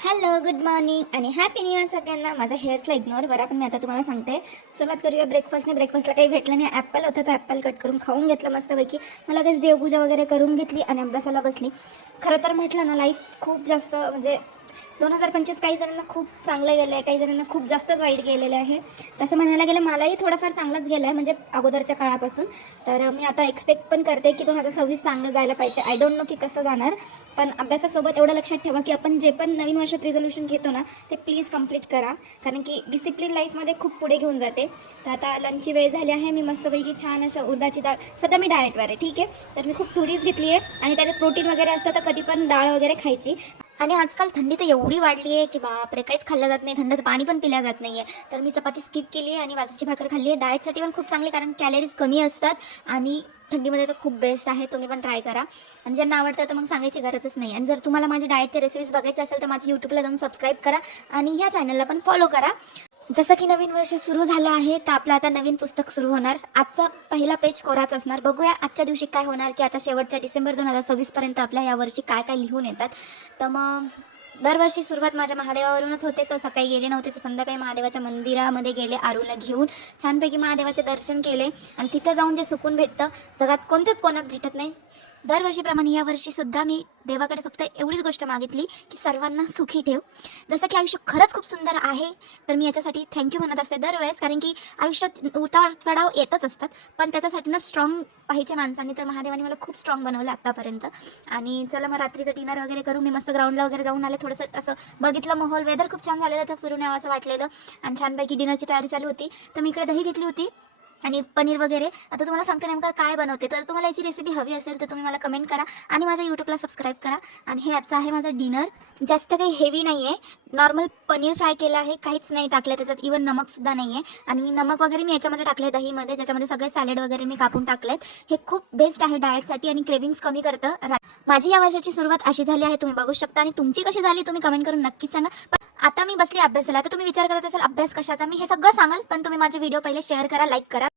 Hello, good morning आणि happy new year सगळ्यांना. माझ्या हेअर्सला इग्नोर करा, पण मी आता तुम्हाला सांगते. सुरुवात करूया ब्रेकफास्टने. ब्रेकफास्टला काही भेटलं नाही. ॲपल होतं तर ॲपल कट करून खाऊन घेतलं मस्तपैकी. मग लगेच देवपूजा वगैरे करून घेतली आणि अभ्यासाला बसली. खरं तर म्हटलं ना, लाईफ खूप जास्त म्हणजे 2025 काही जणांना खूप चांगलं गेलं आहे, काही जणांना खूप जास्तच वाईट गेलेलं आहे. तसं म्हणायला गेलं मलाही थोडंफार चांगलंच गेलं आहे, म्हणजे अगोदरच्या काळापासून. तर मी आता एक्सपेक्ट पण करते की 2026 चांगलं जायला पाहिजे. आय डोंट नो की कसं जाणार, पण अभ्यासासोबत एवढं लक्षात ठेवा की आपण जे पण नवीन वर्षात रिझोल्यूशन घेतो ना, ते प्लीज कंप्लीट करा, कारण की डिसिप्लिन लाईफमध्ये खूप पुढे घेऊन जाते. तर आता लंचची वेळ झाली आहे. मी मस्तपैकी छान असं उडदाची डाळ, सध्या मी डाएटवर आहे, ठीक आहे. तर मी खूप थोडीच घेतली आहे आणि त्याच्यात प्रोटीन वगैरे असतं, तर कधी पण डाळ वगैरे खायची. आणि आजकाल थंडी तर एवढी वाढली आहे की बापरे, काहीच खाल्लं जात नाही, थंडाचं पाणी पण पिलं जात नाही आहे. तर मी चपाती स्किप केली आहे आणि बाजरीची भाकर खाल्ली आहे. डाएटसाठी पण खूप चांगली, कारण कॅलरीज कमी असतात आणि थंडीमध्ये तर खूप बेस्ट आहे. तुम्ही पण ट्राय करा आणि ज्यांना आवडतं तर मग सांगायची गरजच नाही. आणि जर तुम्हाला माझी डाएटच्या रेसिपीज बघायचे असेल तर माझी यूट्यूबला जाऊन सबस्क्राईब करा आणि ह्या चॅनलला पण फॉलो करा. जसं की नवीन वर्ष सुरू झालं आहे, तर आपलं आता नवीन पुस्तक सुरू होणार. आजचा पहिला पेज कोराच असणार. बघूया आजच्या दिवशी काय होणार, की आता शेवटच्या डिसेंबर 2026 आपल्या यावर्षी काय काय लिहून येतात. तर मग दरवर्षी सुरुवात माझ्या महादेवावरूनच होते. तर सकाळी गेले नव्हते, तर संध्याकाळी महादेवाच्या मंदिरामध्ये गेले, आरूला घेऊन छानपैकी महादेवाचे दर्शन केले. आणि तिथं जाऊन जे सुकून भेटतं, जगात कोणत्याच कोणात भेटत नाही. दरवर्षीप्रमाणे यावर्षीसुद्धा मी देवाकडे फक्त एवढीच गोष्ट मागितली की सर्वांना सुखी ठेव. जसं की आयुष्य खरंच खूप सुंदर आहे, तर मी याच्यासाठी थँक्यू म्हणत असते दरवेळेस, कारण की आयुष्यात उतार चढाव येतच असतात, पण त्याच्यासाठी ना स्ट्रॉंग पाहिजे माणसांनी. तर महादेवाने मला खूप स्ट्रॉंग बनवलं आत्तापर्यंत. आणि चला मग रात्रीचं डिनर वगैरे करू. मी मस्त ग्राउंडला वगैरे जाऊन आले, थोडंसं असं बघितलं माहोल, वेदर खूप छान झालेलं, तर फिरून यावं असं वाटलेलं. आणि छानपैकी डिनरची तयारी चालू होती. तर मी इकडे दही घेतली होती आणि पनीर वगैरे. आता तुम्हाला सांगते नेमकं काय बनवते. तर तुम्हाला याची रेसिपी हवी असेल तर तुम्ही मला कमेंट करा आणि माझ्या यूट्यूबला सबस्क्राईब करा. आणि हे आजचं आहे माझं डिनर. जास्त काही हेवी नाही आहे, नॉर्मल पनीर फ्राय केलं आहे, काहीच नाही टाकलं त्याच्यात, इवन नमकसुद्धा नाही आहे. आणि नमक वगैरे मी याच्यामध्ये टाकले दहीमध्ये, ज्याच्यामध्ये सगळे सॅलेड वगैरे मी कापून टाकलेत. हे खूप बेस्ट आहे डाएटसाठी आणि क्रेविंग्स कमी करतं. माझी या वर्षाची सुरुवात अशी झाली आहे, तुम्ही बघू शकता. आणि तुमची कशी झाली तुम्ही कमेंट करून नक्कीच सांगा. पण आता मी बसली अभ्यासाला. तर तुम्ही विचार करत असाल अभ्यास कशाचा, मी हे सगळं सांगाल, पण तुम्ही माझे व्हिडिओ पहिले शेअर करा, लाईक करा.